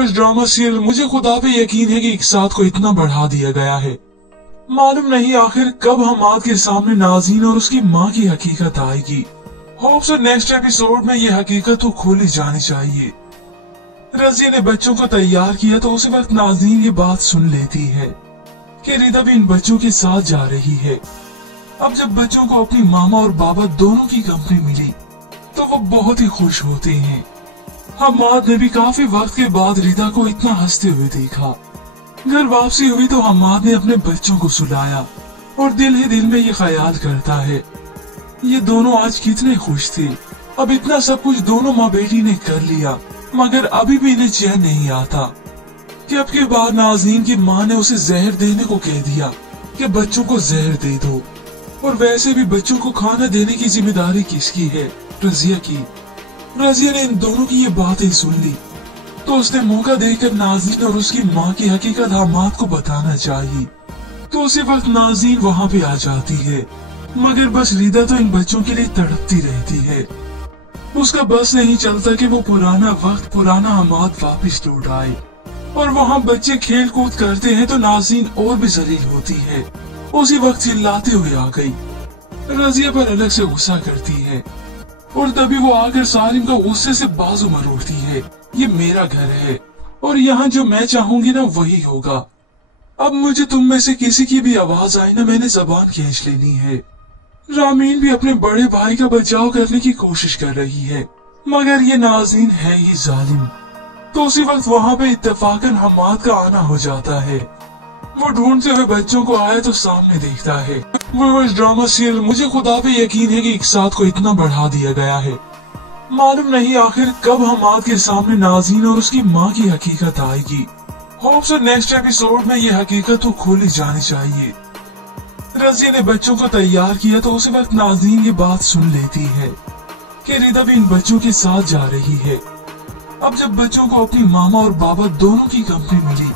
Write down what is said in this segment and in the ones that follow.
वो इस drama serial मुझे खुदा पे यकीन है कि एक साथ को इतना बढ़ा दिया गया है। मालूम नहीं आखिर कब हमाद के सामने नाज़ीन और उसकी माँ की हकीकत आएगी। होप्स नेक्स्ट एपिसोड में ये हकीकत तो खोली जानी चाहिए। रजिया ने बच्चों को तैयार किया तो उसी वक्त नाज़ीन ये बात सुन लेती है कि रिदा भी इन बच्चों के साथ जा रही है। अब जब बच्चों को अपनी मामा और बाबा दोनों की कंपनी मिली तो वो बहुत ही खुश होते हैं। हमाद ने भी काफी वक्त के बाद रिदा को इतना हंसते हुए देखा। घर वापसी हुई तो हमाद ने अपने बच्चों को सुलाया और दिल ही दिल में ये ख्याल करता है ये दोनों आज कितने खुश थे। अब इतना सब कुछ दोनों माँ बेटी ने कर लिया मगर अभी भी इन्हें चैन नहीं आता कि अब के बाद नाज़ीन की माँ ने उसे जहर देने को कह दिया कि बच्चों को जहर दे दो। और वैसे भी बच्चों को खाना देने की जिम्मेदारी किसकी है? रजिया की। रजिया ने इन दोनों की ये बातें सुन ली तो उसने मौका देकर नाज़ीन और उसकी माँ की हकीकत हमाद को बताना चाहिए। तो उसी वक्त नाज़ीन वहाँ पे आ जाती है मगर बस रिदा तो इन बच्चों के लिए तड़पती रहती है। उसका बस नहीं चलता कि वो पुराना वक्त पुराना हमाद वापिस लौट आए। और वहाँ बच्चे खेल कूद करते हैं तो नाज़ीन और भी जलील होती है। उसी वक्त चिल्लाते हुए आ गई। रजिया पर अलग से गुस्सा करती है और तभी वो आकर सालिम का गुस्से से बाजू मरोड़ती है। ये मेरा घर है और यहाँ जो मैं चाहूंगी ना वही होगा। अब मुझे तुम में से किसी की भी आवाज आई ना मैंने जबान खींच लेनी है। रामीन भी अपने बड़े भाई का बचाव करने की कोशिश कर रही है मगर ये नाज़ीन है ही जालिम। तो उसी वक्त वहाँ पे इत्तेफाकन हमाद का आना हो जाता है। वो ढूंढते हुए बच्चों को आया तो सामने देखता है वो इस ड्रामा सीरियल मुझे खुदा पे यकीन है कि एक साथ को इतना बढ़ा दिया गया है। मालूम नहीं आखिर कब हमाद के सामने नाज़ीन और उसकी माँ की हकीकत आएगी। होप्स नेक्स्ट एपिसोड में ये हकीकत तो खोली जानी चाहिए। रजिया ने बच्चों को तैयार किया तो उसी वक्त नाज़ीन ये बात सुन लेती है कि रिदा भी इन बच्चों के साथ जा रही है। अब जब बच्चों को अपनी मामा और बाबा दोनों की कंपनी मिली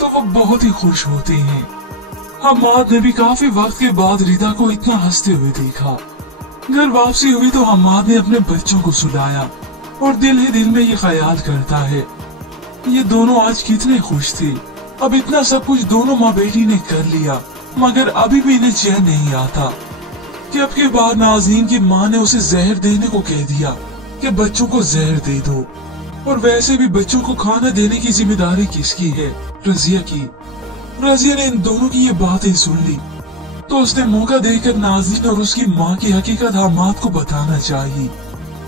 तो वो बहुत ही खुश होते हैं। हमाद ने भी काफी वक्त के बाद रिदा को इतना हंसते हुए देखा। घर वापसी हुई तो हमाद ने अपने बच्चों को सुलाया और दिल ही दिल में ये ख्याल करता है ये दोनों आज कितने खुश थे। अब इतना सब कुछ दोनों माँ बेटी ने कर लिया मगर अभी भी इन्हें चैन नहीं आता कि अब के बाद नाज़ीन की माँ ने उसे जहर देने को कह दिया कि बच्चों को जहर दे दो। और वैसे भी बच्चों को खाना देने की जिम्मेदारी किसकी है? रजिया की। रजिया ने इन दोनों की ये बातें सुन ली तो उसने मौका देकर नाज़ीन और उसकी माँ की हकीकत हमाद को बताना चाहिए।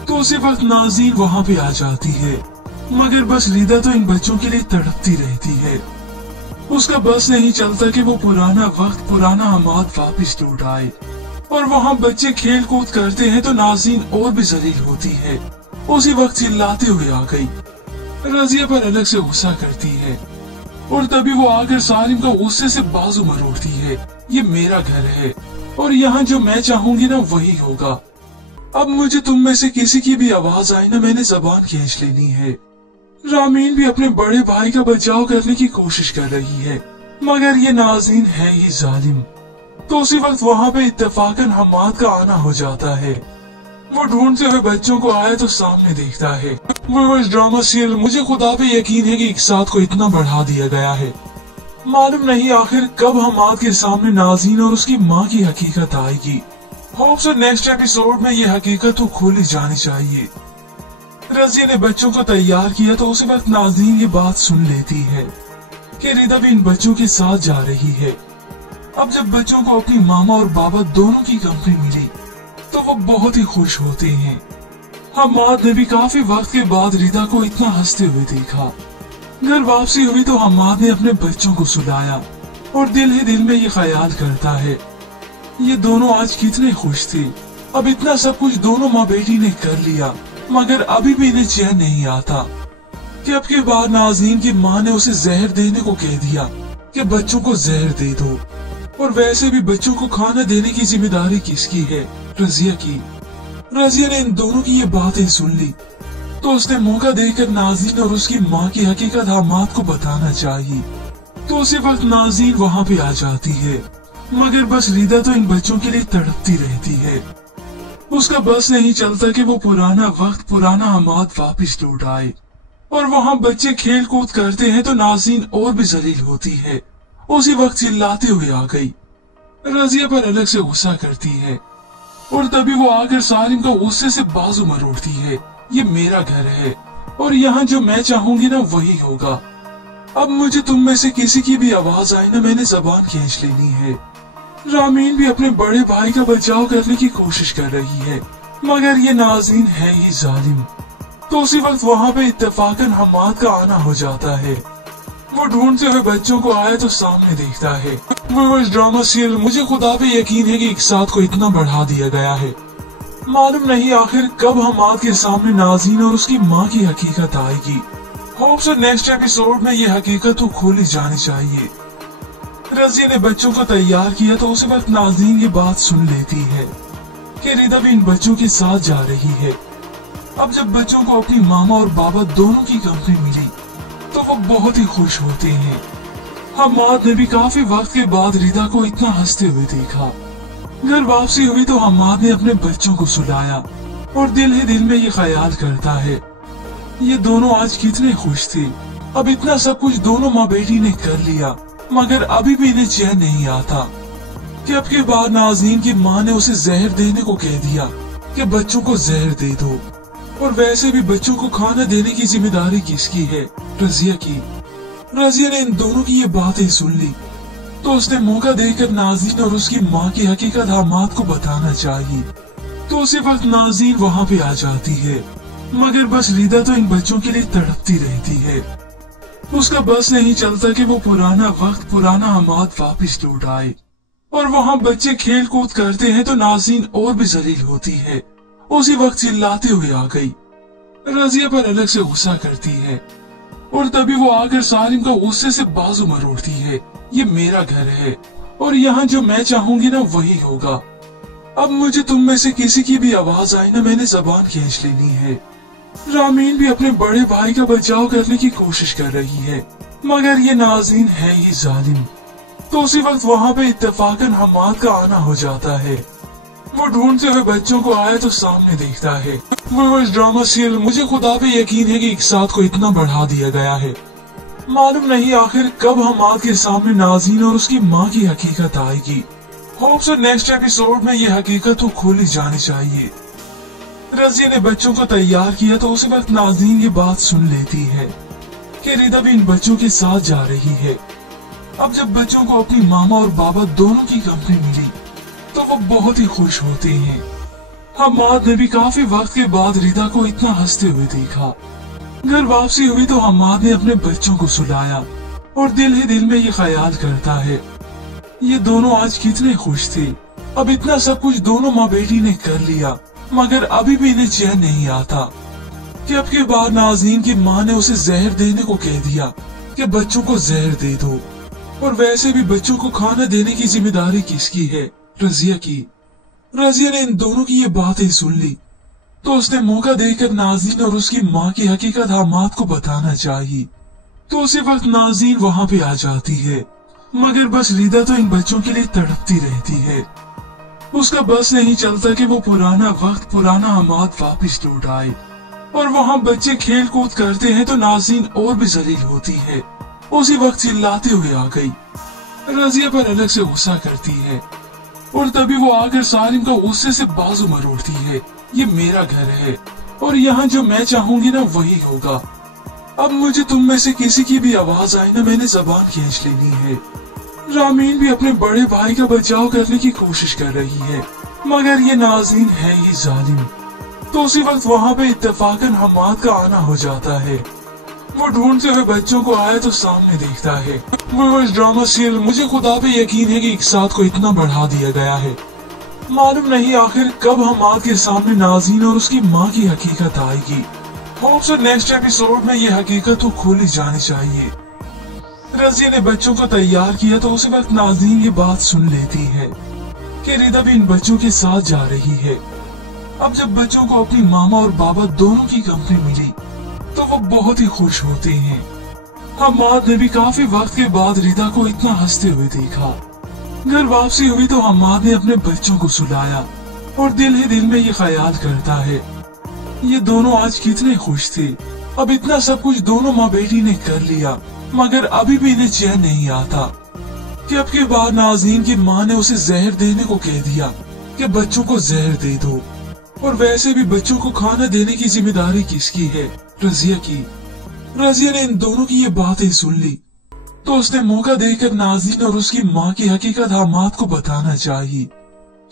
तो उसी वक्त नाज़ीन वहाँ पे आ जाती है मगर बस रिदा तो इन बच्चों के लिए तड़पती रहती है। उसका बस नहीं चलता कि वो पुराना वक्त पुराना हमाद वापिस लौट आए। और वहाँ बच्चे खेल कूद करते हैं तो नाज़ीन और भी जलील होती है। उसी वक्त चिल्लाते हुए आ गई। रजिया पर अलग से गुस्सा करती है और तभी वो आकर सालिम का गुस्से से बाजू मरोड़ती है। ये मेरा घर है और यहाँ जो मैं चाहूंगी ना वही होगा। अब मुझे तुम में से किसी की भी आवाज आई ना मैंने जबान खींच लेनी है। रामीन भी अपने बड़े भाई का बचाव करने की कोशिश कर रही है मगर ये नाज़ीन है ही जालिम। तो उसी वक्त वहाँ पे इत्तेफाकन हमाद का आना हो जाता है। वो ढूंढते हुए बच्चों को आया तो सामने देखता है वो इस ड्रामा सीरियल मुझे खुदा पे यकीन है कि एक साथ को इतना बढ़ा दिया गया है। मालूम नहीं आखिर कब हमाद के सामने नाज़ीन और उसकी माँ की हकीकत आएगी। होप्स नेक्स्ट एपिसोड में ये हकीकत तो खोली जानी चाहिए। रजिया ने बच्चों को तैयार किया तो उसी वक्त नाज़ीन ये बात सुन लेती है कि रिदा भी इन बच्चों के साथ जा रही है। अब जब बच्चों को अपनी मामा और बाबा दोनों की कंपनी मिली तो वो बहुत ही खुश होते हैं। हमाद ने भी काफी वक्त के बाद रिदा को इतना हंसते हुए देखा। घर वापसी हुई तो हमाद ने अपने बच्चों को सुलाया और दिल ही दिल में ये ख्याल करता है ये दोनों आज कितने खुश थे। अब इतना सब कुछ दोनों माँ बेटी ने कर लिया मगर अभी भी इन्हें चैन नहीं आता कि अब के बाद नाज़ीन की माँ ने उसे जहर देने को कह दिया कि बच्चों को जहर दे दो। और वैसे भी बच्चों को खाना देने की जिम्मेदारी किसकी है? रजिया की। रजिया ने इन दोनों की ये बातें सुन ली तो उसने मौका देकर नाज़ीन और उसकी माँ की हकीकत हमाद को बताना चाहिए। तो उसी वक्त नाज़ीन वहाँ पे आ जाती है मगर बस रिदा तो इन बच्चों के लिए तड़पती रहती है। उसका बस नहीं चलता कि वो पुराना वक्त पुराना हमाद वापिस लौट आए। और वहाँ बच्चे खेल कूद करते हैं तो नाज़रीन और भी जलील होती है। उसी वक्त चिल्लाते हुए आ गई, रजिया पर अलग से गुस्सा करती है और तभी वो आकर सालिम को गुस्से से बाजू मरोड़ती है। ये मेरा घर है और यहाँ जो मैं चाहूंगी ना वही होगा। अब मुझे तुम में से किसी की भी आवाज आए ना मैंने जबान खींच लेनी है। रामीन भी अपने बड़े भाई का बचाव करने की कोशिश कर रही है मगर ये नाज़रीन है ही जालिम। तो उसी वक्त वहाँ पे इत्तेफाकन हमाद का आना हो जाता है। वो ढूंढते हुए बच्चों को आया तो सामने देखता है वो ड्रामा सीरियल। मुझे खुदा पे यकीन है कि एक साथ को इतना बढ़ा दिया गया है। मालूम नहीं आखिर कब हमाद के सामने नाज़रीन और उसकी माँ की हकीकत आएगी। होप सो नेक्स्ट एपिसोड में ये हकीकत तो खोली जानी चाहिए। रजिया ने बच्चों को तैयार किया तो उसी वक्त नाज़रीन ये बात सुन लेती है कि रिदा भी इन बच्चों के साथ जा रही है। अब जब बच्चों को अपनी मामा और बाबा दोनों की कंपनी मिली तो वो बहुत ही खुश होते हैं। हमाद ने भी काफी वक्त के बाद रिदा को इतना हंसते हुए देखा। घर वापसी हुई तो हमाद ने अपने बच्चों को सुलाया और दिल ही दिल में ये ख्याल करता है ये दोनों आज कितने खुश थे। अब इतना सब कुछ दोनों माँ बेटी ने कर लिया मगर अभी भी इन्हें चैन नहीं आता कि अब के बाद नाज़रीन की माँ ने उसे जहर देने को कह दिया कि बच्चों को जहर दे दो। और वैसे भी बच्चों को खाना देने की जिम्मेदारी किसकी है? रजिया की। रजिया ने इन दोनों की ये बातें सुन ली तो उसने मौका देकर नाज़रीन और उसकी माँ की हकीकत हमाद को बताना चाहिए। तो उसी वक्त नाज़रीन वहाँ पे आ जाती है मगर बस रिदा तो इन बच्चों के लिए तड़पती रहती है। उसका बस नहीं चलता कि वो पुराना वक्त पुराना हमाद वापिस लौट आए। और वहाँ बच्चे खेल कूद करते हैं तो नाज़रीन और भी जलील होती है। उसी वक्त चिल्लाते हुए आ गई, रजिया पर अलग से गुस्सा करती है और तभी वो आकर सालिम को गुस्से से बाजू मरोड़ती है। ये मेरा घर है और यहाँ जो मैं चाहूंगी ना वही होगा। अब मुझे तुम में से किसी की भी आवाज आए ना मैंने जबान खींच लेनी है। रामीन भी अपने बड़े भाई का बचाव करने की कोशिश कर रही है मगर ये नाज़रीन है ही जालिम। तो उसी वक्त वहाँ पे इत्तेफाकन हमाद का आना हो जाता है। वो ढूंढते हुए बच्चों को आया तो सामने देखता है वो ड्रामा सीरियल। मुझे खुदा पे यकीन है कि एक साथ को इतना बढ़ा दिया गया है। मालूम नहीं आखिर कब हमाद के सामने नाज़रीन और उसकी माँ की हकीकत आएगी। होप सो नेक्स्ट एपिसोड में ये हकीकत तो खोली जानी चाहिए। रजिया ने बच्चों को तैयार किया तो उसी वक्त नाज़रीन ये बात सुन लेती है कि रिदा भी इन बच्चों के साथ जा रही है। अब जब बच्चों को अपनी मामा और बाबा दोनों की कंपनी मिली तो वो बहुत ही खुश होते हैं। हमाद ने भी काफी वक्त के बाद रिदा को इतना हंसते हुए देखा। घर वापसी हुई तो हमाद ने अपने बच्चों को सुलाया और दिल ही दिल में ये ख्याल करता है ये दोनों आज कितने खुश थे। अब इतना सब कुछ दोनों माँ बेटी ने कर लिया मगर अभी भी इन्हें चैन नहीं आता कि अब के बाद नाज़रीन की माँ ने उसे जहर देने को कह दिया कि बच्चों को जहर दे दो। और वैसे भी बच्चों को खाना देने की जिम्मेदारी किसकी है? रजिया की। रजिया ने इन दोनों की ये बातें सुन ली तो उसने मौका देकर नाज़रीन और उसकी माँ की हकीकत हमाद को बताना चाहिए। तो उसी वक्त नाज़रीन वहाँ पे आ जाती है मगर बस रिदा तो इन बच्चों के लिए तड़पती रहती है। उसका बस नहीं चलता कि वो पुराना वक्त पुराना हमाद वापिस लौट आए। और वहाँ बच्चे खेल कूद करते हैं तो नाज़रीन और भी जलील होती है। उसी वक्त चिल्लाते हुए आ गई, रजिया पर अलग से गुस्सा करती है और तभी वो आकर सालिम को गुस्से से बाजू मरोड़ती है। ये मेरा घर है और यहाँ जो मैं चाहूंगी ना वही होगा। अब मुझे तुम में से किसी की भी आवाज आए ना मैंने जबान खींच लेनी है। रामीन भी अपने बड़े भाई का बचाव करने की कोशिश कर रही है मगर ये नाज़रीन है ही जालिम। तो उसी वक्त वहाँ पे इत्तेफाकन हमाद का आना हो जाता है। वो ढूंढते हुए बच्चों को आया तो सामने देखता है वो ड्रामा सीरियल। मुझे खुदा पे यकीन है कि एक साथ को इतना बढ़ा दिया गया है। मालूम नहीं आखिर कब हमाद के सामने नाज़रीन और उसकी माँ की हकीकत आएगी। होप सो नेक्स्ट एपिसोड में ये हकीकत तो खोली जानी चाहिए। रजिया ने बच्चों को तैयार किया तो उसी वक्त नाज़रीन ये बात सुन लेती है कि रिदा भी इन बच्चों के साथ जा रही है। अब जब बच्चों को अपनी मामा और बाबा दोनों की कंपनी मिली तो वो बहुत ही खुश होते हैं। हमाद ने भी काफी वक्त के बाद रिदा को इतना हंसते हुए देखा। घर वापसी हुई तो हमाद ने अपने बच्चों को सुलाया और दिल ही दिल में ये ख्याल करता है ये दोनों आज कितने खुश थे। अब इतना सब कुछ दोनों माँ बेटी ने कर लिया, मगर अभी भी इन्हें चैन नहीं आता कि अब के बाद नाज़रीन की माँ ने उसे जहर देने को कह दिया कि बच्चों को जहर दे दो। और वैसे भी बच्चों को खाना देने की जिम्मेदारी किसकी है? रजिया की। रजिया ने इन दोनों की ये बातें सुन ली तो उसने मौका देकर नाज़रीन और उसकी माँ की हकीकत हमाद को बताना चाहिए।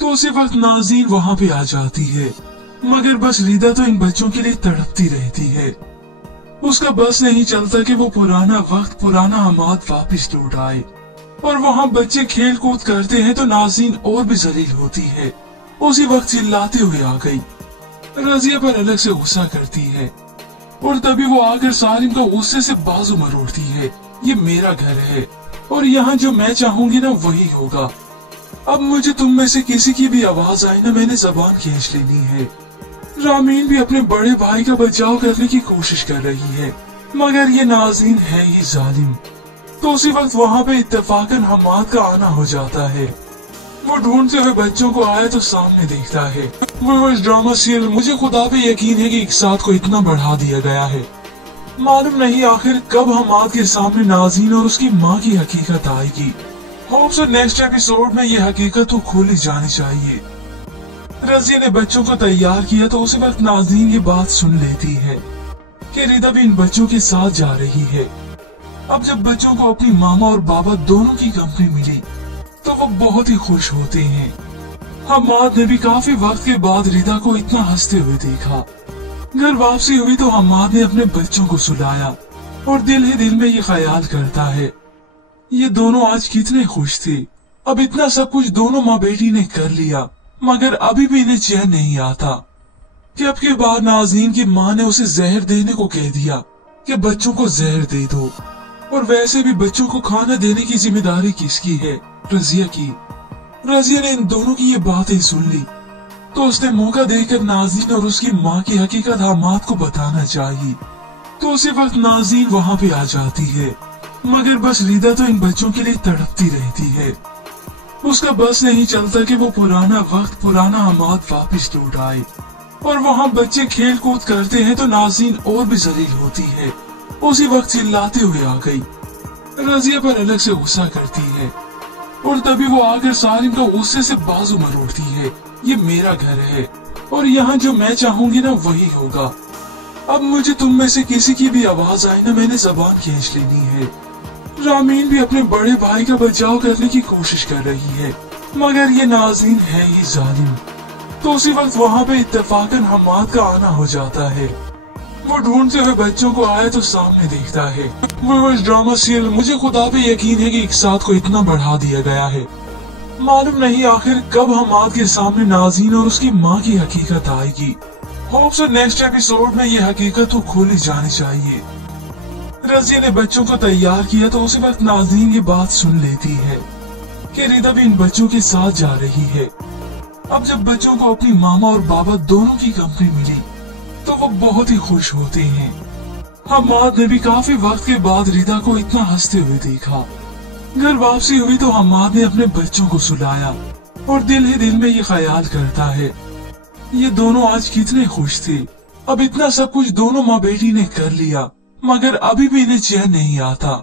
तो उसी वक्त नाज़रीन वहाँ पे आ जाती है, मगर बस रिदा तो इन बच्चों के लिए तड़पती रहती है। उसका बस नहीं चलता कि वो पुराना वक्त, पुराना हमाद वापस लौट आए। और वहाँ बच्चे खेल कूद करते हैं तो नाज़रीन और भी जलील होती है। उसी वक्त चिल्लाते हुए आ गई। रजिया पर अलग से गुस्सा करती है और तभी वो आकर सालिम का गुस्से से बाजू मरोड़ती है। ये मेरा घर है और यहाँ जो मैं चाहूंगी ना वही होगा। अब मुझे तुम में से किसी की भी आवाज आए ना, मैंने जबान खींच लेनी है। रामीन भी अपने बड़े भाई का बचाव करने की कोशिश कर रही है, मगर ये नाज़रीन है ही जालिम। तो उसी वक्त वहाँ पे इत्तेफाकन हमाद का आना हो जाता है। वो ढूंढते हुए बच्चों को आया तो सामने देखता है। वो इस ड्रामा सीरियल मुझे खुदा पे यकीन है कि एक साथ को इतना बढ़ा दिया गया है। मालूम नहीं आखिर कब हमाद के सामने नाज़रीन और उसकी माँ की हकीकत आएगी। होप्स नेक्स्ट एपिसोड में ये हकीकत तो खोली जानी चाहिए। रजिया ने बच्चों को तैयार किया तो उसी वक्त नाज़रीन ये बात सुन लेती है कि रिदा भी इन बच्चों के साथ जा रही है। अब जब बच्चों को अपनी मामा और बाबा दोनों की कंपनी मिली तो वो बहुत ही खुश होते हैं। हमाद ने भी काफी वक्त के बाद रिदा को इतना हंसते हुए देखा। घर वापसी हुई तो हमाद ने अपने बच्चों को सुलाया और दिल ही दिल में ये ख्याल करता है ये दोनों आज कितने खुश थे। अब इतना सब कुछ दोनों माँ बेटी ने कर लिया, मगर अभी भी इन्हें चैन नहीं आता कि अब के बाद नाज़रीन की माँ ने उसे जहर देने को कह दिया कि बच्चों को जहर दे दो। और वैसे भी बच्चों को खाना देने की जिम्मेदारी किसकी है? रजिया की। रजिया ने इन दोनों की ये बातें सुन ली तो उसने मौका देकर नाज़रीन और उसकी माँ की हकीकत हमाद को बताना चाहिए। तो उसी वक्त नाज़रीन वहाँ पे आ जाती है, मगर बस रिदा तो इन बच्चों के लिए तड़पती रहती है। उसका बस नहीं चलता कि वो पुराना वक्त, पुराना हमाद वापस लौट आए। और वहाँ बच्चे खेल कूद करते हैं तो नाज़रीन और भी जलील होती है। उसी वक्त चिल्लाते हुए आ गई। रजिया पर अलग से गुस्सा करती है और तभी वो आकर सालिम का गुस्से से बाजू मरोड़ती है। ये मेरा घर है और यहाँ जो मैं चाहूंगी ना वही होगा। अब मुझे तुम में से किसी की भी आवाज आए ना, मैंने जबान खींच लेनी है। रामीन भी अपने बड़े भाई का बचाव करने की कोशिश कर रही है, मगर ये नाज़रीन है ही जालिम। तो उसी वक्त वहाँ पे इत्तेफाकन हमाद का आना हो जाता है। वो ढूंढते हुए बच्चों को आया तो सामने देखता है। वो इस ड्रामा सीरियल मुझे खुदा पे यकीन है कि एक साथ को इतना बढ़ा दिया गया है। मालूम नहीं आखिर कब हमाद के सामने नाज़रीन और उसकी माँ की हकीकत आएगी। होप्स नेक्स्ट एपिसोड में ये हकीकत तो खोली जानी चाहिए। रजिया ने बच्चों को तैयार किया तो उसी वक्त नाज़रीन ये बात सुन लेती है कि रिदा भी इन बच्चों के साथ जा रही है। अब जब बच्चों को अपनी मामा और बाबा दोनों की कंपनी मिली तो वो बहुत ही खुश होते हैं। हमाद ने भी काफी वक्त के बाद रिदा को इतना हंसते हुए देखा। घर वापसी हुई तो हमाद ने अपने बच्चों को सुलाया और दिल ही दिल में ये ख्याल करता है ये दोनों आज कितने खुश थे। अब इतना सब कुछ दोनों माँ बेटी ने कर लिया, मगर अभी भी इन्हें चैन नहीं आता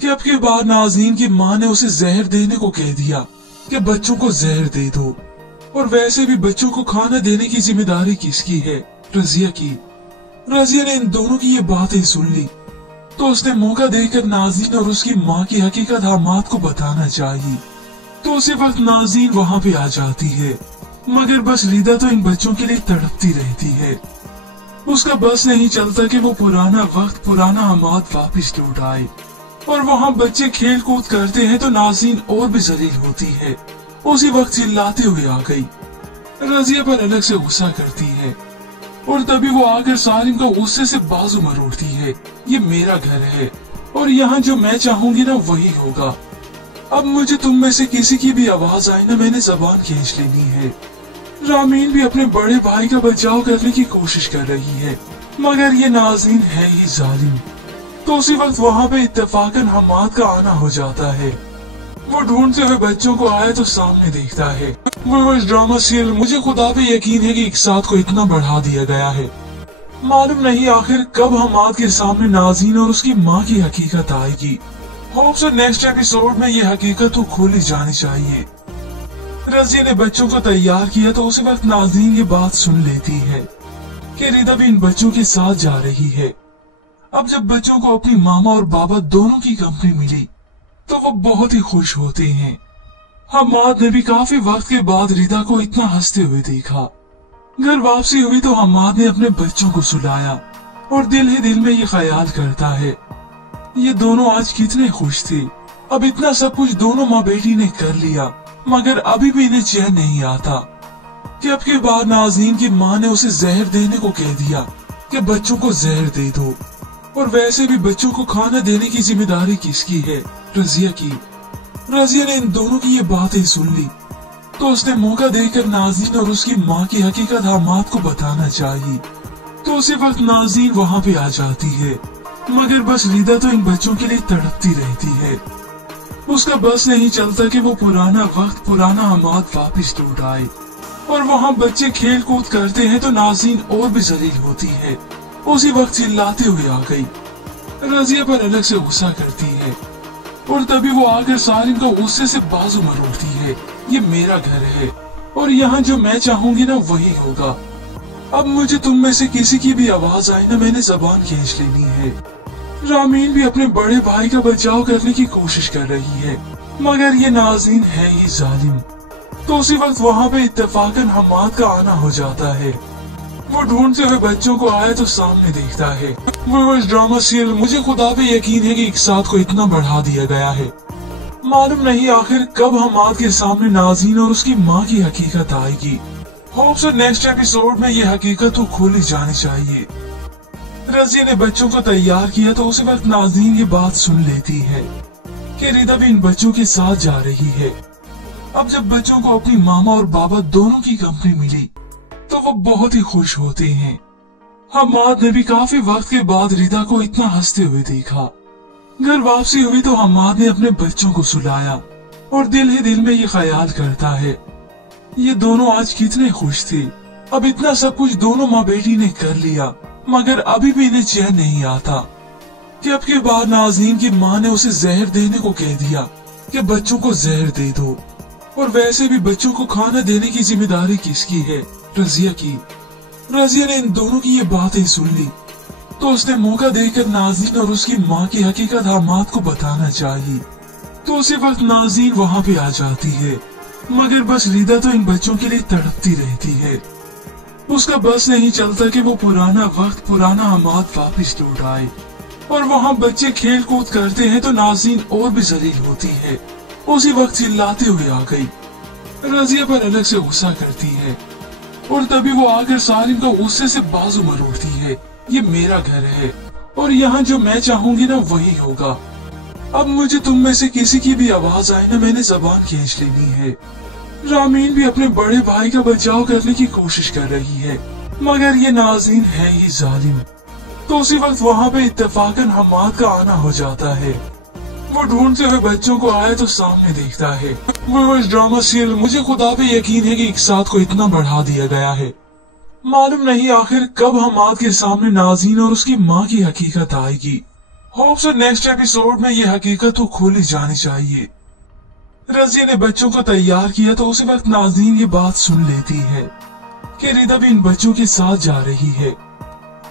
कि अब के बाद नाज़रीन की माँ ने उसे जहर देने को कह दिया कि बच्चों को जहर दे दो। और वैसे भी बच्चों को खाना देने की जिम्मेदारी किसकी है? रजिया की। रजिया ने इन दोनों की ये बातें सुन ली तो उसने मौका देकर नाज़रीन और उसकी माँ की हकीकत हमाद को बताना चाहिए। तो उसी वक्त नाज़रीन वहाँ पे आ जाती है, मगर बस रिदा तो इन बच्चों के लिए तड़पती रहती है। उसका बस नहीं चलता कि वो पुराना वक्त, पुराना हमाद वापस लौट आए। और वहाँ बच्चे खेल कूद करते हैं तो नाज़रीन और भी जलील होती है। उसी वक्त चिल्लाते हुए आ गई। रजिया पर अलग से गुस्सा करती है और तभी वो आकर सालिम का गुस्से से बाजू मरोड़ती है। ये मेरा घर है और यहाँ जो मैं चाहूंगी ना वही होगा। अब मुझे तुम में से किसी की भी आवाज आए ना, मैंने जबान खींच लेनी है। रामीन भी अपने बड़े भाई का बचाव करने की कोशिश कर रही है, मगर ये नाज़रीन है ही जालिम। तो उसी वक्त वहाँ पे इत्तेफाकन हमाद का आना हो जाता है। वो ढूंढते हुए बच्चों को आया तो सामने देखता है। वो इस ड्रामा सीरियल मुझे खुदा पे यकीन है कि एक साथ को इतना बढ़ा दिया गया है। मालूम नहीं आखिर कब हमाद के सामने नाज़ीन और उसकी माँ की हकीकत आएगी। होप सो नेक्स्ट एपिसोड में ये हकीकत तो खोली जानी चाहिए। रज़िया ने बच्चों को तैयार किया तो उसी वक्त नाज़ीन ये बात सुन लेती है कि रिदा भी इन बच्चों के साथ जा रही है। अब जब बच्चों को अपनी मामा और बाबा दोनों की कंपनी मिली तो वो बहुत ही खुश होते हैं। हमाद ने भी काफी वक्त के बाद रिदा को इतना हंसते हुए देखा। घर वापसी हुई तो हमाद ने अपने बच्चों को सुलाया और दिल ही दिल में ये ख्याल करता है ये दोनों आज कितने खुश थे। अब इतना सब कुछ दोनों माँ बेटी ने कर लिया मगर अभी भी इन्हें चैन नहीं आता कि अब के बाद नाज़ीन की माँ ने उसे जहर देने को कह दिया कि बच्चों को जहर दे दो। और वैसे भी बच्चों को खाना देने की जिम्मेदारी किसकी है? रज़िया की। रज़िया ने इन दोनों की ये बातें सुन ली तो उसने मौका देकर नाज़ीन और उसकी माँ की हकीकत हमाद को बताना चाहिए। तो उसी वक्त नाज़ीन वहाँ पे आ जाती है मगर बस रिदा तो इन बच्चों के लिए तड़पती रहती है। उसका बस नहीं चलता कि वो पुराना वक्त पुराना हमाद वापिस लौट आए। और वहाँ बच्चे खेल कूद करते हैं तो नाज़ीन और भी जलील होती है। उसी वक्त चिल्लाते हुए आ गई। रज़िया पर अलग से गुस्सा करती है और तभी वो आकर सारिन को गुस्से से बाजू मरोड़ती है। ये मेरा घर है और यहाँ जो मैं चाहूंगी ना वही होगा। अब मुझे तुम में से किसी की भी आवाज आए ना मैंने जबान खींच लेनी है। रामीन भी अपने बड़े भाई का बचाव करने की कोशिश कर रही है मगर ये नाज़ीन है ही जालिम। तो उसी वक्त वहाँ पे इत्तेफाकन हमाद का आना हो जाता है। वो ढूंढते हुए बच्चों को आया तो सामने देखता है। वो ड्रामा सीरियल मुझे खुदा पे यकीन है कि एक साथ को इतना बढ़ा दिया गया है। मालूम नहीं आखिर कब हमाद के सामने नाज़ीन और उसकी माँ की हकीकत आएगी। होप सो नेक्स्ट एपिसोड में ये हकीकत तो खोली जानी चाहिए। रज़िया ने बच्चों को तैयार किया तो उसी वक्त नाज़ीन ये बात सुन लेती है कि रिदा भी इन बच्चों के साथ जा रही है। अब जब बच्चों को अपनी मामा और बाबा दोनों की कंपनी मिली तो वो बहुत ही खुश होते हैं। हमाद ने भी काफी वक्त के बाद रिदा को इतना हंसते हुए देखा। घर वापसी हुई तो हमाद ने अपने बच्चों को सुलाया और दिल ही दिल में ये ख्याल करता है ये दोनों आज कितने खुश थे। अब इतना सब कुछ दोनों माँ बेटी ने कर लिया मगर अभी भी इन्हें चैन नहीं आता कि अब के बाद नाज़ीन की माँ ने उसे जहर देने को कह दिया कि बच्चों को जहर दे दो। और वैसे भी बच्चों को खाना देने की जिम्मेदारी किसकी है? रज़िया की। रज़िया ने इन दोनों की ये बातें सुन ली तो उसने मौका देकर नाज़ीन और उसकी माँ की हकीकत हमाद को बताना चाहिए। तो उसी वक्त नाज़ीन वहाँ पे आ जाती है मगर बस रिदा तो इन बच्चों के लिए तड़पती रहती है। उसका बस नहीं चलता कि वो पुराना वक्त पुराना हमाद वापिस लौट आए। और वहाँ बच्चे खेल कूद करते हैं तो नाज़ीन और भी जलील होती है। उसी वक्त चिल्लाते हुए आ गई। रज़िया पर अलग से गुस्सा करती है और तभी वो आकर सारिन को गुस्से से बाजू मरोड़ती है। ये मेरा घर है और यहाँ जो मैं चाहूंगी ना वही होगा। अब मुझे तुम में से किसी की भी आवाज आए ना मैंने जबान खींच लेनी है। रामीन भी अपने बड़े भाई का बचाव करने की कोशिश कर रही है मगर ये नाज़ीन है ही जालिम। तो उसी वक्त वहाँ पे इत्तेफाकन हमाद का आना हो जाता है। वो ढूंढते हुए बच्चों को आया तो सामने देखता है। वो ड्रामा सीरियल मुझे खुदा पे यकीन है कि एक साथ को इतना बढ़ा दिया गया है। मालूम नहीं आखिर कब हमाद के सामने नाज़ीन और उसकी माँ की हकीकत आएगी। होप सो नेक्स्ट एपिसोड में ये हकीकत तो खोली जानी चाहिए। रज़िया ने बच्चों को तैयार किया तो उसी वक्त नाज़ीन ये बात सुन लेती है कि रिदा भी इन बच्चों के साथ जा रही है।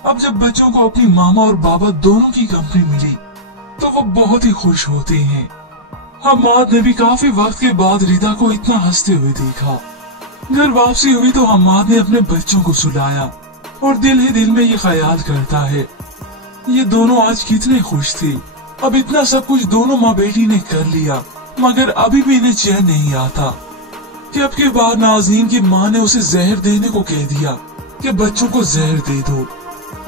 अब जब बच्चों को अपनी मामा और बाबा दोनों की कंपनी मिली तो वो बहुत ही खुश होते हैं। हमाद ने भी काफी वक्त के बाद रिदा को इतना हंसते हुए देखा। घर वापसी हुई तो हमाद ने अपने बच्चों को सुलाया और दिल ही दिल में ये ख्याल करता है ये दोनों आज कितने खुश थे। अब इतना सब कुछ दोनों माँ बेटी ने कर लिया मगर अभी भी इन्हें चैन नहीं आता कि अब के बाद नाज़ीन की माँ ने उसे जहर देने को कह दिया कि बच्चों को जहर दे दो।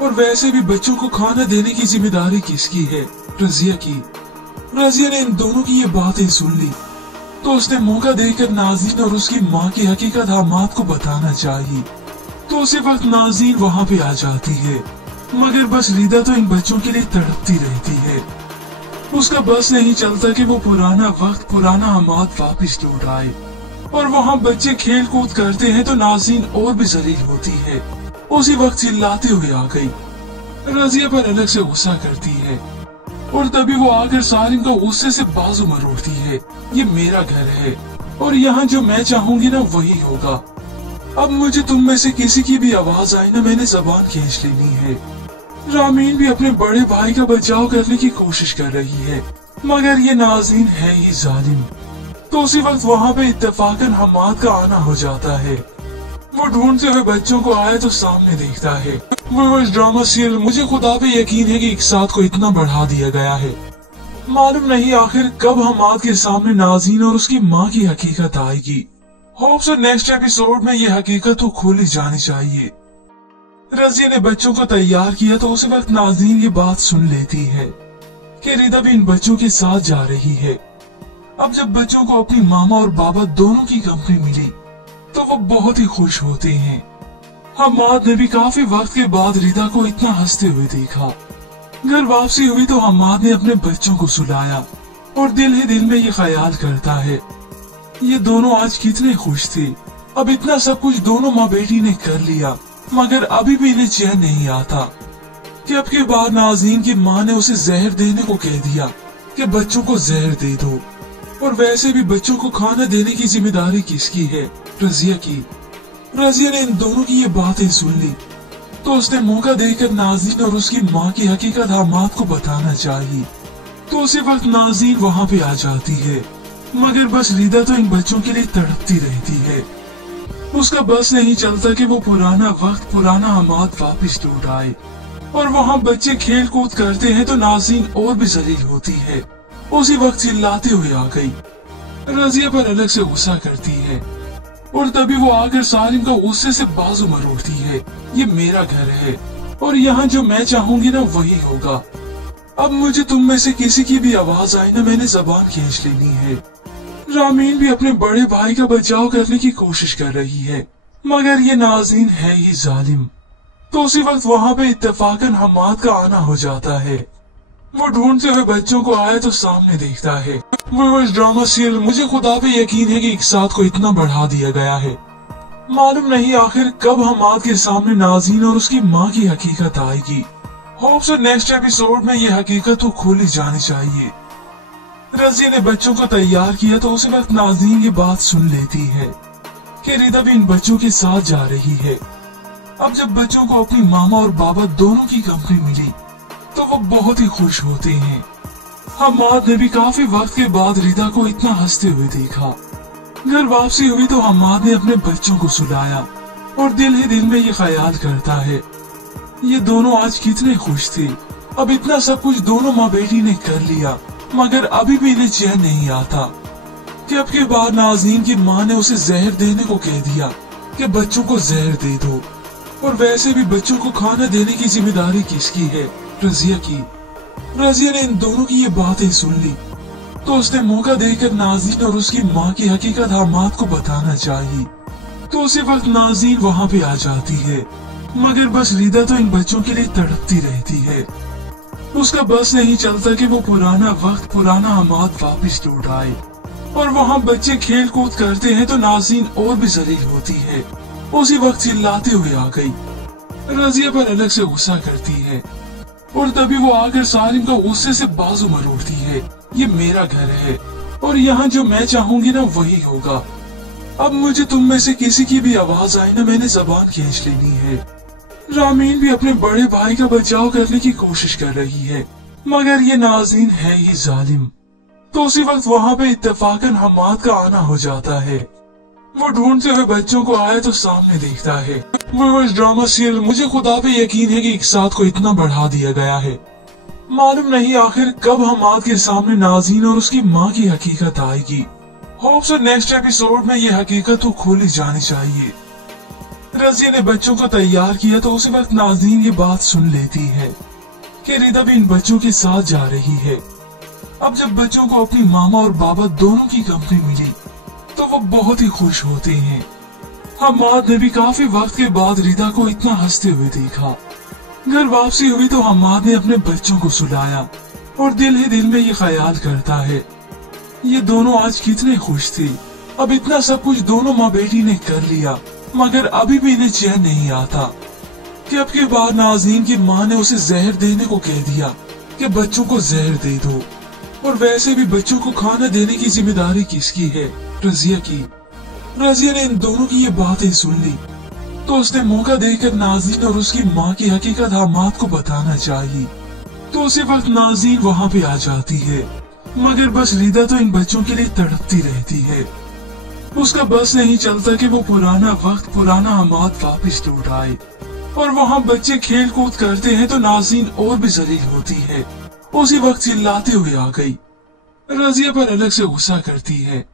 और वैसे भी बच्चों को खाना देने की जिम्मेदारी किसकी है? रज़िया की। रज़िया ने इन दोनों की ये बातें सुन ली तो उसने मौका देकर नाज़ीन और उसकी माँ की हकीकत हमाद को बताना चाहिए। तो उसी वक्त नाज़ीन वहाँ पे आ जाती है मगर बस रिदा तो इन बच्चों के लिए तड़पती रहती है। उसका बस नहीं चलता कि वो पुराना वक्त पुराना हमाद वापिस लौट आए। और वहाँ बच्चे खेल कूद करते हैं तो नाज़ीन और भी जलील होती है। उसी वक्त चिल्लाते हुए आ गई। रजिया पर अलग से गुस्सा करती है और तभी वो आकर सारिम को गुस्से से बाजू मरोड़ती है। ये मेरा घर है और यहाँ जो मैं चाहूंगी ना वही होगा। अब मुझे तुम में से किसी की भी आवाज आए ना, मैंने जबान खींच लेनी है। रामीन भी अपने बड़े भाई का बचाव करने की कोशिश कर रही है, मगर ये नाज़रीन है ही जालिम। तो उसी वक्त वहाँ पे इत्तेफाकन हमाद का आना हो जाता है। वो ढूंढते हुए बच्चों को आया तो सामने देखता है। वो इस ड्रामा सीरियल मुझे खुदा पे यकीन है कि एक साथ को इतना बढ़ा दिया गया है। मालूम नहीं आखिर कब हमाद के सामने नाज़रीन और उसकी माँ की हकीकत आएगी। होप्स नेक्स्ट एपिसोड में ये हकीकत तो खोली जानी चाहिए। रजिया ने बच्चों को तैयार किया तो उसी वक्त नाज़रीन ये बात सुन लेती है कि रिदा भी इन बच्चों के साथ जा रही है। अब जब बच्चों को अपनी मामा और बाबा दोनों की कंपनी मिली तो वो बहुत ही खुश होते हैं। हमाद ने भी काफी वक्त के बाद रिदा को इतना हंसते हुए देखा। घर वापसी हुई तो हमाद ने अपने बच्चों को सुलाया और दिल ही दिल में ये ख्याल करता है ये दोनों आज कितने खुश थे। अब इतना सब कुछ दोनों माँ बेटी ने कर लिया, मगर अभी भी इन्हें चैन नहीं आता कि अब के बाद नाज़रीन की माँ ने उसे जहर देने को कह दिया कि बच्चों को जहर दे दो। और वैसे भी बच्चों को खाना देने की जिम्मेदारी किसकी है? रजिया की। रजिया ने इन दोनों की ये बातें सुन ली तो उसने मौका देकर नाज़रीन और उसकी माँ की हकीकत हमाद को बताना चाहिए। तो उसी वक्त नाज़रीन वहाँ पे आ जाती है, मगर बस रिदा तो इन बच्चों के लिए तड़पती रहती है। उसका बस नहीं चलता कि वो पुराना वक्त, पुराना हमाद वापस लौट आए। और वहाँ बच्चे खेल कूद करते हैं तो नाज़रीन और भी जलील होती है। उसी वक्त चिल्लाते हुए आ गई। रजिया पर अलग से गुस्सा करती है और तभी वो आकर सारिम को गुस्से से बाजू मरोड़ती है। ये मेरा घर है और यहाँ जो मैं चाहूंगी ना वही होगा। अब मुझे तुम में से किसी की भी आवाज आए ना, मैंने जबान खींच लेनी है। रामीन भी अपने बड़े भाई का बचाव करने की कोशिश कर रही है, मगर ये नाज़रीन है ही जालिम। तो उसी वक्त वहाँ पे इत्तेफाकन हमाद का आना हो जाता है। वो ढूंढते हुए बच्चों को आया तो सामने देखता है। वो इस ड्रामा सीरियल मुझे खुदा पे यकीन है कि एक साथ को इतना बढ़ा दिया गया है। मालूम नहीं आखिर कब हमाद के सामने नाज़रीन और उसकी माँ की हकीकत आएगी। होप्स नेक्स्ट एपिसोड में ये हकीकत तो खोली जानी चाहिए। रजिया ने बच्चों को तैयार किया तो उसी वक्त नाज़रीन ये बात सुन लेती है कि रिदा भी इन बच्चों के साथ जा रही है। अब जब बच्चों को अपनी मामा और बाबा दोनों की कंपनी मिली तो वो बहुत ही खुश होते हैं। हमाद ने भी काफी वक्त के बाद रिदा को इतना हंसते हुए देखा। घर वापसी हुई तो हमाद ने अपने बच्चों को सुलाया और दिल ही दिल में ये ख्याल करता है ये दोनों आज कितने खुश थे। अब इतना सब कुछ दोनों माँ बेटी ने कर लिया, मगर अभी भी इन्हें चैन नहीं आता कि अब के बाद नाज़रीन की माँ ने उसे जहर देने को कह दिया कि बच्चों को जहर दे दो। और वैसे भी बच्चों को खाना देने की जिम्मेदारी किसकी है? रजिया की। रजिया ने इन दोनों की ये बातें सुन ली तो उसने मौका देकर नाज़रीन और उसकी माँ की हकीकत हमाद को बताना चाहिए। तो उसी वक्त नाज़रीन वहाँ पे आ जाती है, मगर बस रिदा तो इन बच्चों के लिए तड़पती रहती है। उसका बस नहीं चलता कि वो पुराना वक्त, पुराना हमाद वापस लौट आए। और वहाँ बच्चे खेल कूद करते हैं तो नाज़रीन और भी जलील होती है। उसी वक्त चिल्लाते हुए आ गई। रजिया पर अलग से गुस्सा करती है और तभी वो आकर सारिम को गुस्से से बाजू मरोड़ती है। ये मेरा घर है और यहाँ जो मैं चाहूंगी ना वही होगा। अब मुझे तुम में से किसी की भी आवाज आए ना, मैंने जबान खींच लेनी है। रामीन भी अपने बड़े भाई का बचाव करने की कोशिश कर रही है, मगर ये नाज़रीन है ही जालिम। तो उसी वक्त वहाँ पे इत्तेफाकन हमाद का आना हो जाता है। वो ढूंढते हुए बच्चों को आया तो सामने देखता है। वो इस ड्रामा सीरियल मुझे खुदा पे यकीन है कि एक साथ को इतना बढ़ा दिया गया है। मालूम नहीं आखिर कब हमाद के सामने नाज़रीन और उसकी माँ की हकीकत आएगी। होप्स नेक्स्ट एपिसोड में ये हकीकत तो खोली जानी चाहिए। रजिया ने बच्चों को तैयार किया तो उसी वक्त नाज़रीन ये बात सुन लेती है कि रिदा भी इन बच्चों के साथ जा रही है। अब जब बच्चों को अपनी मामा और बाबा दोनों की कंपनी मिली तो वो बहुत ही खुश होते हैं। हमाद ने भी काफी वक्त के बाद रिदा को इतना हंसते हुए देखा। घर वापसी हुई तो हमाद ने अपने बच्चों को सुलाया और दिल ही दिल में ये ख्याल करता है ये दोनों आज कितने खुश थे। अब इतना सब कुछ दोनों माँ बेटी ने कर लिया, मगर अभी भी इन्हें चैन नहीं आता कि अब के बाद नाज़रीन की माँ ने उसे जहर देने को कह दिया कि बच्चों को जहर दे दो, और वैसे भी बच्चों को खाना देने की जिम्मेदारी किसकी है? रजिया की। रजिया ने इन दोनों की ये बातें सुन ली तो उसने मौका देकर नाज़रीन और उसकी माँ की हकीकत हमाद को बताना चाहिए। तो उसी वक्त नाज़रीन वहाँ पे आ जाती है, मगर बस रिदा तो इन बच्चों के लिए तड़पती रहती है। उसका बस नहीं चलता कि वो पुराना वक्त, पुराना हमाद वापस लौट आए। और वहाँ बच्चे खेल कूद करते हैं तो नाज़रीन और भी जलील होती है। उसी वक्त चिल्लाते हुए आ गई। रजिया पर अलग से गुस्सा करती है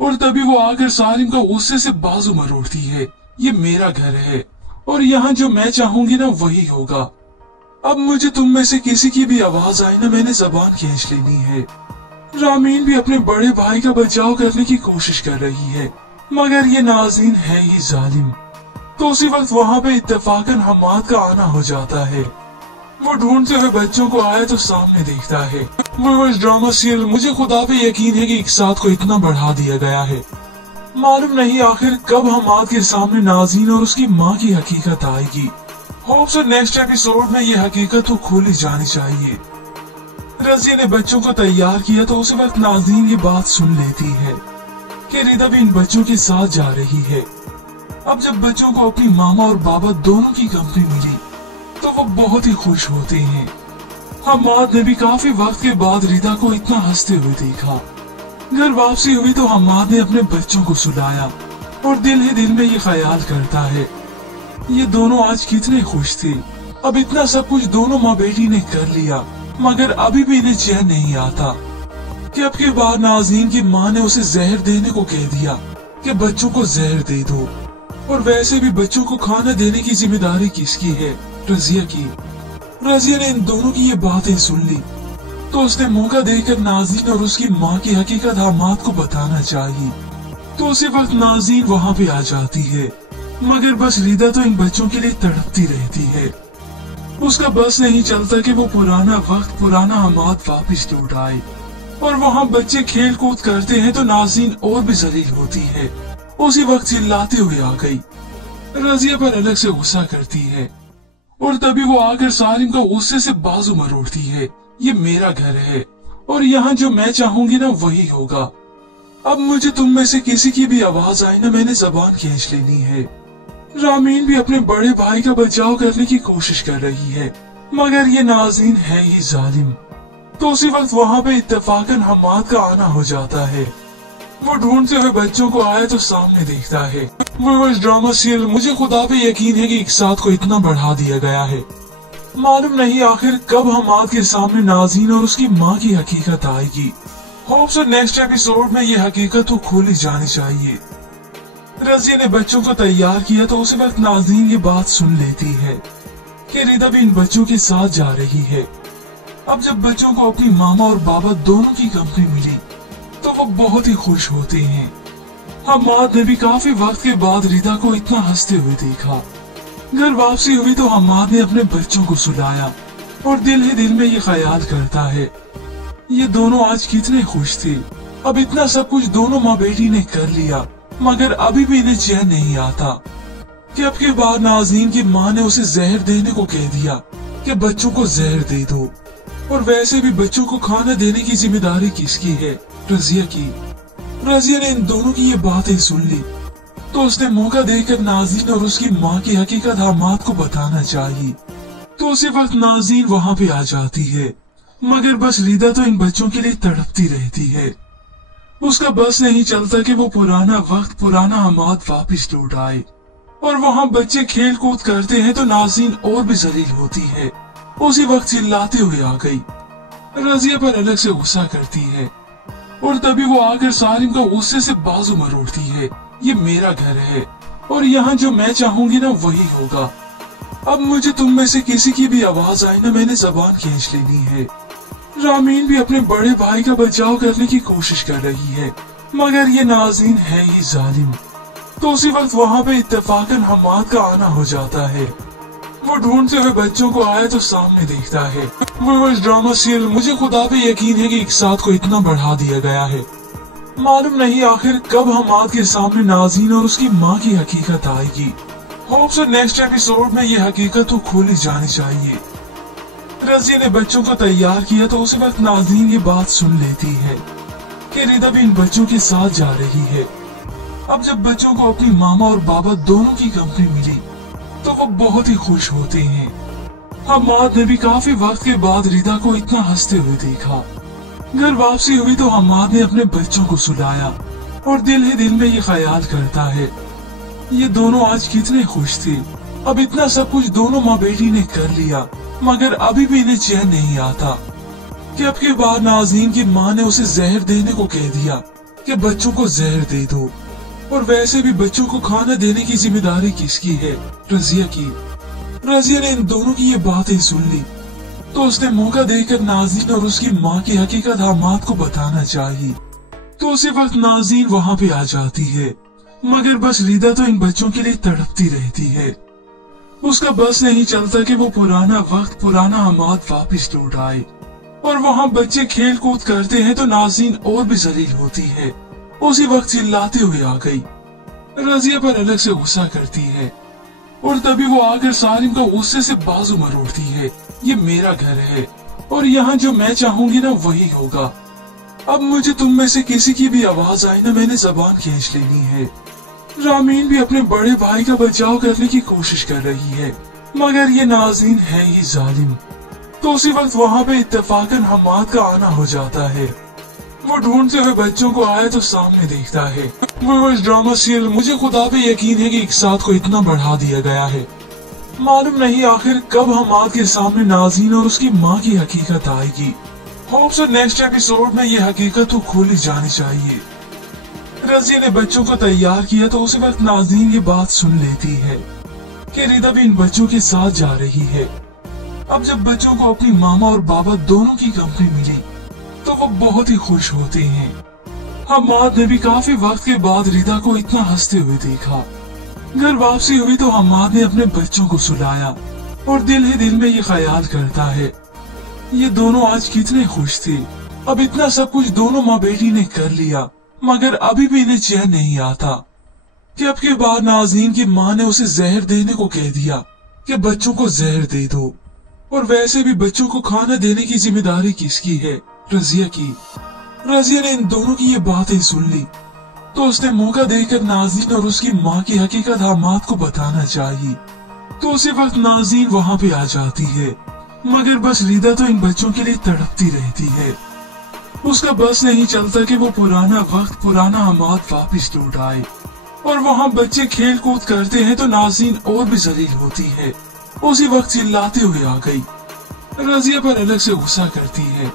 और तभी वो आकर सालिम का गुस्से से बाजू मरोड़ती है। ये मेरा घर है और यहाँ जो मैं चाहूंगी ना वही होगा। अब मुझे तुम में से किसी की भी आवाज आए ना, मैंने जबान खींच लेनी है। रामीन भी अपने बड़े भाई का बचाव करने की कोशिश कर रही है, मगर ये नाज़रीन है ही जालिम। तो उसी वक्त वहाँ पे इत्तेफाकन हमाद का आना हो जाता है। वो ढूंढते हुए बच्चों को आया तो सामने देखता है। वो इस ड्रामा सीरियल मुझे खुदा पे यकीन है कि एक साथ को इतना बढ़ा दिया गया है। मालूम नहीं आखिर कब हमाद के सामने नाज़रीन और उसकी माँ की हकीकत आएगी। होप्स नेक्स्ट एपिसोड में ये हकीकत तो खोली जानी चाहिए। रजिया ने बच्चों को तैयार किया तो उसी वक्त नाज़रीन ये बात सुन लेती है कि रिदा भी इन बच्चों के साथ जा रही है। अब जब बच्चों को अपनी मामा और बाबा दोनों की कंपनी मिली तो वो बहुत ही खुश होते हैं। हमाद ने भी काफी वक्त के बाद रिदा को इतना हंसते हुए देखा। घर वापसी हुई तो हमाद ने अपने बच्चों को सुलाया और दिल ही दिल में ये ख्याल करता है ये दोनों आज कितने खुश थे। अब इतना सब कुछ दोनों माँ बेटी ने कर लिया, मगर अभी भी इन्हें चैन नहीं आता कि अब के बाद नाज़रीन की माँ ने उसे जहर देने को कह दिया कि बच्चों को जहर दे दो, और वैसे भी बच्चों को खाना देने की जिम्मेदारी किसकी है? रजिया की। रजिया ने इन दोनों की ये बातें सुन ली तो उसने मौका देकर नाज़रीन और उसकी माँ की हकीकत हमाद को बताना चाहिए। तो उसी वक्त नाज़रीन वहाँ पे आ जाती है, मगर बस रिदा तो इन बच्चों के लिए तड़पती रहती है। उसका बस नहीं चलता कि वो पुराना वक्त, पुराना हमाद वापस लौट आए। और वहाँ बच्चे खेल कूद करते हैं तो नाज़रीन और भी जलील होती है। उसी वक्त चिल्लाते हुए आ गई। रजिया पर अलग से गुस्सा करती है और तभी वो आकर सालिम का गुस्से से बाजू मरोड़ती है। ये मेरा घर है और यहाँ जो मैं चाहूंगी ना वही होगा। अब मुझे तुम में से किसी की भी आवाज आए ना, मैंने जबान खींच लेनी है। रामीन भी अपने बड़े भाई का बचाव करने की कोशिश कर रही है, मगर ये नाज़रीन है ही जालिम। तो उसी वक्त वहाँ पे इत्तेफाकन हमाद का आना हो जाता है। वो ढूंढते हुए बच्चों को आया तो सामने देखता है। वो इस ड्रामा सीरियल मुझे खुदा पे यकीन है कि एक साथ को इतना बढ़ा दिया गया है। मालूम नहीं आखिर कब हमाद के सामने नाज़रीन और उसकी माँ की हकीकत आएगी। होप्स नेक्स्ट एपिसोड में ये हकीकत तो खोली जानी चाहिए। रजिया ने बच्चों को तैयार किया तो उसी वक्त नाज़रीन ये बात सुन लेती है कि रिदा भी इन बच्चों के साथ जा रही है। अब जब बच्चों को अपनी मामा और बाबा दोनों की कंपनी मिली तो वो बहुत ही खुश होते हैं। हमाद ने भी काफी वक्त के बाद रिदा को इतना हंसते हुए देखा। घर वापसी हुई तो हमाद ने अपने बच्चों को सुलाया और दिल ही दिल में ये ख्याल करता है ये दोनों आज कितने खुश थे। अब इतना सब कुछ दोनों माँ बेटी ने कर लिया, मगर अभी भी इन्हें चैन नहीं आता कि अब के बाद नाज़रीन की माँ ने उसे जहर देने को कह दिया कि बच्चों को जहर दे दो, और वैसे भी बच्चों को खाना देने की जिम्मेदारी किसकी है? रजिया की। रजिया ने इन दोनों की ये बातें सुन ली तो उसने मौका देकर नाज़रीन और उसकी माँ की हकीकत हमाद को बताना चाहिए। तो उसी वक्त नाज़रीन वहाँ पे आ जाती है, मगर बस रिदा तो इन बच्चों के लिए तड़पती रहती है। उसका बस नहीं चलता कि वो पुराना वक्त, पुराना हमाद वापस लौट आए। और वहाँ बच्चे खेल कूद करते हैं तो नाज़रीन और भी जलील होती है। उसी वक्त चिल्लाते हुए आ गई। रजिया पर अलग से गुस्सा करती है और तभी वो आकर सालिम का गुस्से से बाजू मरोड़ती है। ये मेरा घर है और यहाँ जो मैं चाहूंगी ना वही होगा। अब मुझे तुम में से किसी की भी आवाज आए ना, मैंने जबान खींच लेनी है। रामीन भी अपने बड़े भाई का बचाव करने की कोशिश कर रही है, मगर ये नाज़रीन है ही जालिम। तो उसी वक्त वहाँ पे इत्तेफाकन हमाद का आना हो जाता है। वो ढूंढते हुए बच्चों को आया तो सामने देखता है। वो इस ड्रामा सीरियल मुझे खुदा पे यकीन है कि एक साथ को इतना बढ़ा दिया गया है। मालूम नहीं आखिर कब हमाद के सामने नाज़रीन और उसकी माँ की हकीकत आएगी। होप सो नेक्स्ट एपिसोड में ये हकीकत तो खोली जानी चाहिए। रजिया ने बच्चों को तैयार किया तो उसी वक्त नाज़रीन ये बात सुन लेती है कि रिदा भी इन बच्चों के साथ जा रही है। अब जब बच्चों को अपनी मामा और बाबा दोनों की कंपनी मिली तो वो बहुत ही खुश होते हैं। हम्माद ने भी काफी वक्त के बाद रिदा को इतना हंसते हुए देखा। घर वापसी हुई तो हम्माद ने अपने बच्चों को सुलाया और दिल ही दिल में ये ख्याल करता है ये दोनों आज कितने खुश थे। अब इतना सब कुछ दोनों माँ बेटी ने कर लिया मगर अभी भी इन्हें चैन नहीं आता कि अब के बाद नाज़रीन की माँ ने उसे जहर देने को कह दिया कि बच्चों को जहर दे दो। और वैसे भी बच्चों को खाना देने की जिम्मेदारी किसकी है? रजिया की। रजिया ने इन दोनों की ये बातें सुन ली तो उसने मौका देकर नाज़रीन और उसकी माँ की हकीकत हम्माद को बताना चाहिए। तो उसी वक्त नाज़रीन वहाँ पे आ जाती है मगर बस रिदा तो इन बच्चों के लिए तड़पती रहती है। उसका बस नहीं चलता कि वो पुराना वक्त पुराना हम्माद वापस लौट आए। और वहाँ बच्चे खेल कूद करते हैं तो नाज़रीन और भी जलील होती है। उसी वक्त चिल्लाते हुए आ गई। रजिया पर अलग से गुस्सा करती है और तभी वो आकर सारिम का गुस्से से बाजू मरोड़ती है। ये मेरा घर है और यहाँ जो मैं चाहूंगी ना वही होगा। अब मुझे तुम में से किसी की भी आवाज आई ना मैंने जबान खींच लेनी है। रामीन भी अपने बड़े भाई का बचाव करने की कोशिश कर रही है मगर ये नाज़रीन है ही जालिम। तो उसी वक्त वहाँ पे इत्तेफाकन हम्माद का आना हो जाता है। वो ढूंढते हुए बच्चों को आया तो सामने देखता है। वो ड्रामा सीरियल मुझे खुदा पे यकीन है कि एक साथ को इतना बढ़ा दिया गया है। मालूम नहीं आखिर कब हम्माद के सामने नाज़रीन और उसकी माँ की हकीकत आएगी। होप सो नेक्स्ट एपिसोड में ये हकीकत तो खोली जानी चाहिए। रजिया ने बच्चों को तैयार किया तो उसी वक्त नाज़रीन ये बात सुन लेती है कि रिदा भी इन बच्चों के साथ जा रही है। अब जब बच्चों को अपनी मामा और बाबा दोनों की कंपनी मिली तो वो बहुत ही खुश होते हैं। हम्माद ने भी काफी वक्त के बाद रिदा को इतना हंसते हुए देखा। घर वापसी हुई तो हम्माद ने अपने बच्चों को सुलाया और दिल ही दिल में ये ख्याल करता है ये दोनों आज कितने खुश थे। अब इतना सब कुछ दोनों माँ बेटी ने कर लिया मगर अभी भी इन्हें चैन नहीं आता कि अब के बाद नाज़रीन की माँ ने उसे जहर देने को कह दिया कि बच्चों को जहर दे दो। और वैसे भी बच्चों को खाना देने की जिम्मेदारी किसकी है? रजिया की। रजिया ने इन दोनों की ये बातें सुन ली तो उसने मौका देकर नाज़रीन और उसकी माँ की हकीकत हम्माद को बताना चाहिए। तो उसी वक्त नाज़रीन वहाँ पे आ जाती है मगर बस रिदा तो इन बच्चों के लिए तड़पती रहती है। उसका बस नहीं चलता कि वो पुराना वक्त पुराना हम्माद वापस लौट आए। और वहाँ बच्चे खेल कूद करते हैं तो नाज़रीन और भी जलील होती है। उसी वक्त चिल्लाते हुए आ गई। रजिया पर अलग से गुस्सा करती है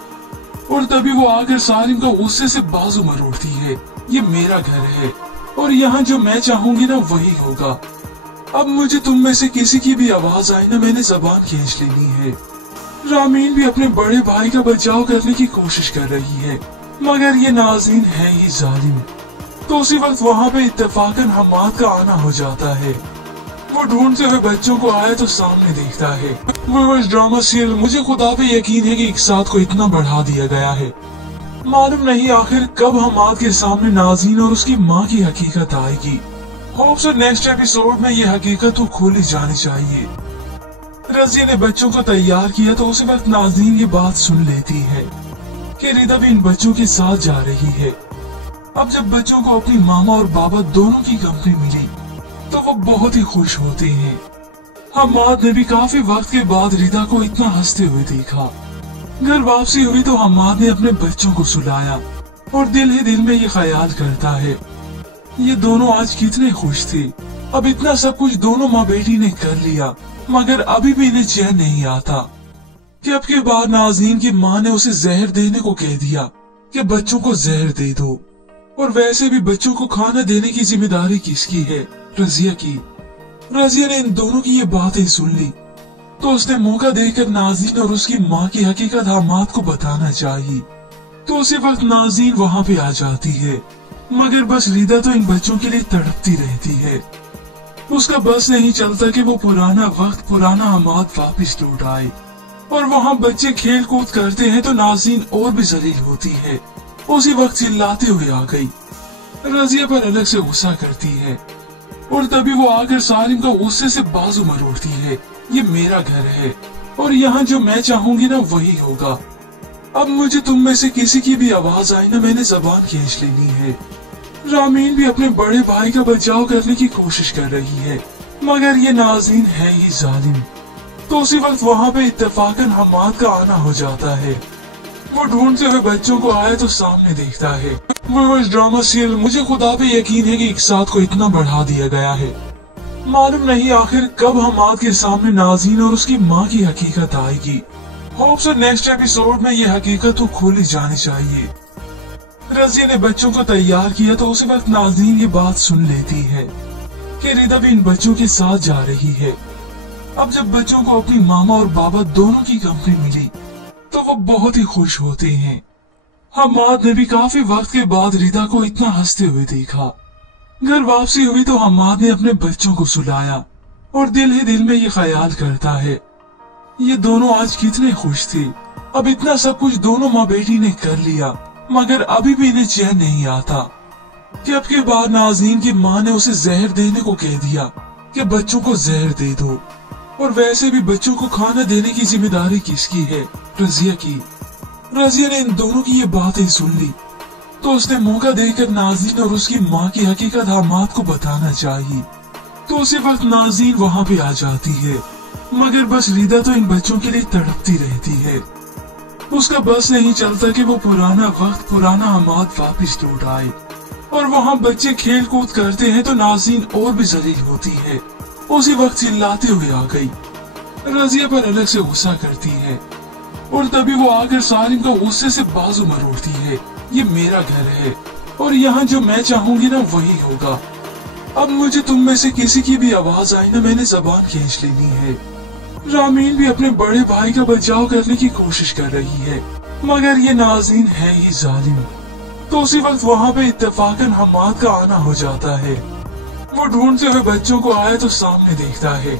और तभी वो आकर सारिम का गुस्से से बाजू मरोड़ती है। ये मेरा घर है और यहाँ जो मैं चाहूंगी ना वही होगा। अब मुझे तुम में से किसी की भी आवाज आई ना मैंने जबान खींच लेनी है। रामीन भी अपने बड़े भाई का बचाव करने की कोशिश कर रही है मगर ये नाज़रीन है ही जालिम। तो उसी वक्त वहाँ पे इत्तेफाकन हम्माद का आना हो जाता है। वो ढूंढते हुए बच्चों को आया तो सामने देखता है। वो ड्रामा सीरियल मुझे खुदा पे यकीन है कि एक साथ को इतना बढ़ा दिया गया है। मालूम नहीं आखिर कब हम्माद के सामने नाज़रीन और उसकी माँ की हकीकत आएगी। होप सो नेक्स्ट एपिसोड में ये हकीकत तो खोली जानी चाहिए। रजिया ने बच्चों को तैयार किया तो उसी वक्त नाज़रीन ये बात सुन लेती है कि रिदा भी इन बच्चों के साथ जा रही है। अब जब बच्चों को अपनी मामा और बाबा दोनों की कंपनी मिली तो वो बहुत ही खुश होते हैं। हम्माद ने भी काफी वक्त के बाद रिदा को इतना हंसते हुए देखा। घर वापसी हुई तो हम्माद ने अपने बच्चों को सुलाया और दिल ही दिल में ये ख्याल करता है ये दोनों आज कितने खुश थे। अब इतना सब कुछ दोनों माँ बेटी ने कर लिया मगर अभी भी इन्हें चैन नहीं आता कि अब के बाद नाज़रीन की माँ ने उसे जहर देने को कह दिया कि बच्चों को जहर दे दो। और वैसे भी बच्चों को खाना देने की जिम्मेदारी किसकी है? रजिया की। रजिया ने इन दोनों की ये बातें सुन ली तो उसने मौका देकर नाज़रीन और उसकी माँ की हकीकत हम्माद को बताना चाहिए। तो उसी वक्त नाज़रीन वहाँ पे आ जाती है मगर बस रिदा तो इन बच्चों के लिए तड़पती रहती है। उसका बस नहीं चलता कि वो पुराना वक्त पुराना हम्माद वापस लौट आए। और वहाँ बच्चे खेल कूद करते हैं तो नाज़रीन और भी जलील होती है। उसी वक्त चिल्लाते हुए आ गई। रजिया पर अलग से गुस्सा करती है और तभी वो आकर सालिम का गुस्से से बाजू मरोड़ती है। ये मेरा घर है और यहाँ जो मैं चाहूंगी ना वही होगा। अब मुझे तुम में से किसी की भी आवाज आई ना, मैंने जबान खींच लेनी है। रामीन भी अपने बड़े भाई का बचाव करने की कोशिश कर रही है, मगर ये नाज़रीन है ही जालिम। तो उसी वक्त वहाँ पे इत्तेफाकन हमाद का आना हो जाता है। वो ढूंढते हुए बच्चों को आया तो सामने देखता है वो इस ड्रामा सीरियल मुझे खुदा पे यकीन है कि एक साथ को इतना बढ़ा दिया गया है। मालूम नहीं आखिर कब हमाद के सामने नाज़रीन और उसकी माँ की हकीकत आएगी। होप सो नेक्स्ट एपिसोड में ये हकीकत तो खोली जानी चाहिए। रजिया ने बच्चों को तैयार किया तो उसी वक्त नाज़रीन ये बात सुन लेती है कि रिदा भी इन बच्चों के साथ जा रही है। अब जब बच्चों को अपनी मामा और बाबा दोनों की कंपनी मिली तो वो बहुत ही खुश होते हैं। हम्माद ने भी काफी वक्त के बाद रिदा को इतना हंसते हुए देखा। घर वापसी हुई तो हम्माद ने अपने बच्चों को सुलाया और दिल ही दिल में ये ख्याल करता है ये दोनों आज कितने खुश थे। अब इतना सब कुछ दोनों माँ बेटी ने कर लिया, मगर अभी भी इन्हें चैन नहीं आता कि अब के बाद नाज़रीन की माँ ने उसे जहर देने को कह दिया कि बच्चों को जहर दे दो। और वैसे भी बच्चों को खाना देने की जिम्मेदारी किसकी है? रजिया की। रजिया ने इन दोनों की ये बातें सुन ली तो उसने मौका देकर नाज़रीन और उसकी माँ की हकीकत हम्माद को बताना चाहिए। तो उसी वक्त नाज़रीन वहाँ पे आ जाती है, मगर बस रिदा तो इन बच्चों के लिए तड़पती रहती है। उसका बस नहीं चलता कि वो पुराना वक्त, पुराना हम्माद वापिस लौट आए। और वहाँ बच्चे खेल कूद करते हैं तो नाज़रीन और भी जलील होती है। उसी वक्त चिल्लाते हुए आ गई। रजिया पर अलग से गुस्सा करती है और तभी वो आकर सालिम का गुस्से से बाजू मरोड़ती है। ये मेरा घर है और यहाँ जो मैं चाहूंगी ना वही होगा। अब मुझे तुम में से किसी की भी आवाज आई ना, मैंने जबान खींच लेनी है। रामीन भी अपने बड़े भाई का बचाव करने की कोशिश कर रही है, मगर ये नाज़रीन है ही जालिम। तो उसी वक्त वहाँ पे इत्तेफाकन हम्माद का आना हो जाता है। वो ढूंढते हुए बच्चों को आया तो सामने देखता है